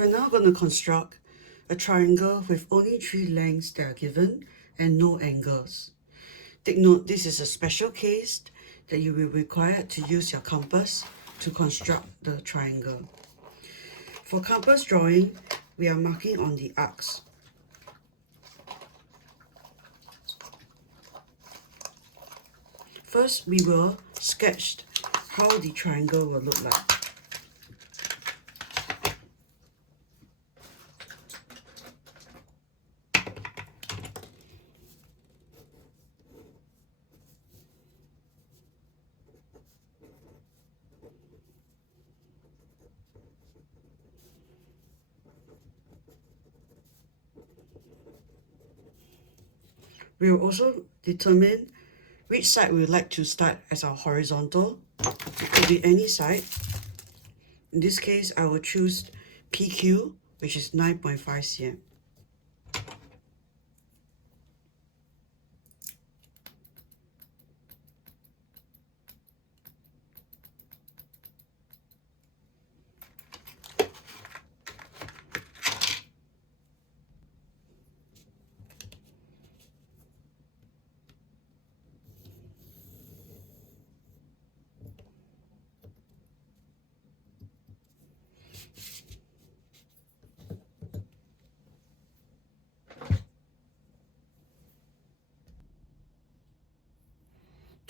We're now going to construct a triangle with only 3 lengths that are given and no angles. Take note, this is a special case that you will require to use your compass to construct the triangle. For compass drawing, we are marking on the arcs. First, we will sketch how the triangle will look like. We will also determine which side we would like to start as our horizontal. It could be any side. In this case, I will choose PQ, which is 9.5 cm.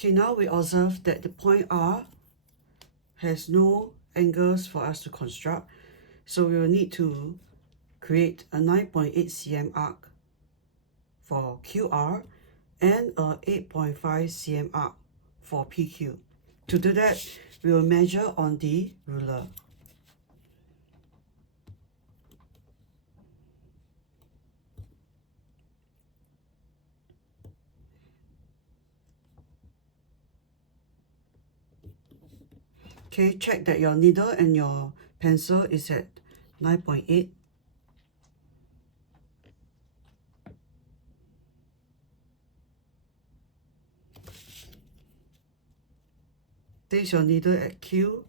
Okay, now we observe that the point R has no angles for us to construct, so we will need to create a 9.8 cm arc for QR and a 8.5 cm arc for PQ. To do that, we will measure on the ruler. Okay, check that your needle and your pencil is at 9.8. Place your needle at Q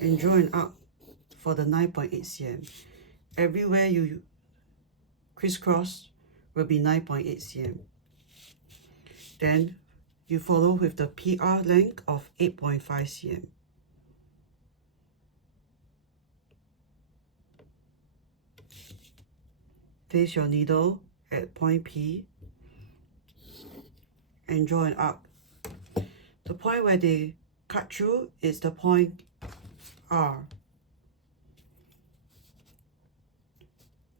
and draw an arc for the 9.8 cm. Everywhere you crisscross will be 9.8 cm. Then you follow with the PR length of 8.5 cm. Place your needle at point P and draw an arc. The point where they cut through is the point R.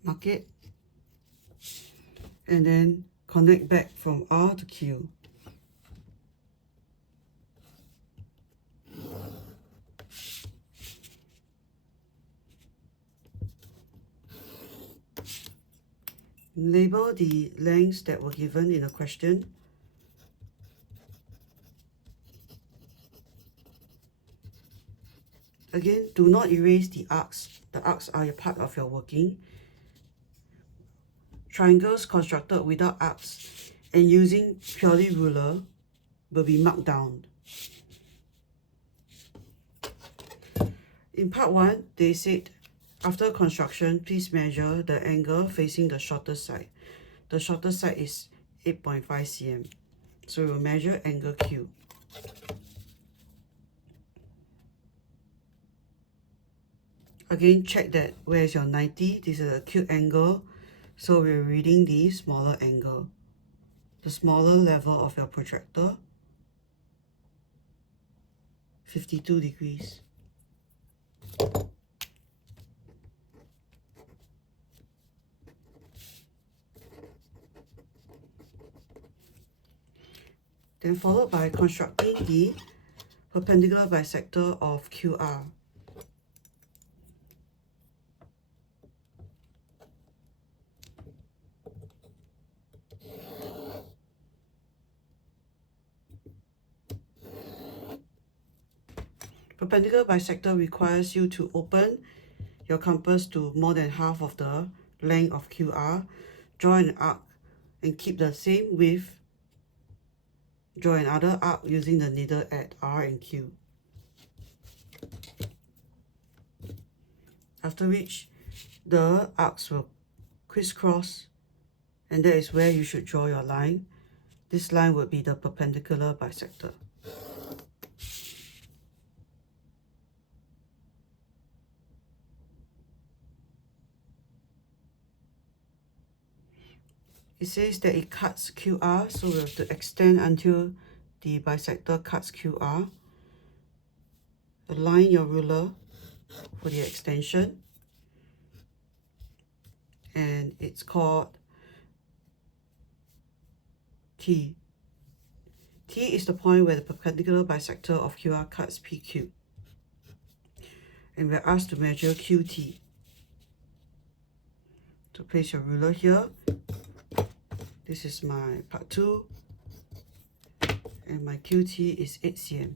Mark it and then connect back from R to Q. Label the lengths that were given in the question. Again, do not erase the arcs. The arcs are a part of your working. Triangles constructed without arcs and using purely ruler will be marked down. In part 1, they said, after construction, please measure the angle facing the shortest side. The shortest side is 8.5 cm. So we will measure angle Q. Again, check that where is your 90. This is a acute angle. So we're reading the smaller angle. The smaller level of your protractor. 52 degrees. Then followed by constructing the perpendicular bisector of QR. Perpendicular bisector requires you to open your compass to more than half of the length of QR, draw an arc and keep the same width. Draw another arc using the needle at R and Q. After which, the arcs will crisscross, and that is where you should draw your line. This line would be the perpendicular bisector. It says that it cuts QR, so we have to extend until the bisector cuts QR. Align your ruler for the extension, and it's called T. T is the point where the perpendicular bisector of QR cuts PQ. And we're asked to measure QT. So place your ruler here. This is my part 2, and my QT is 8 cm.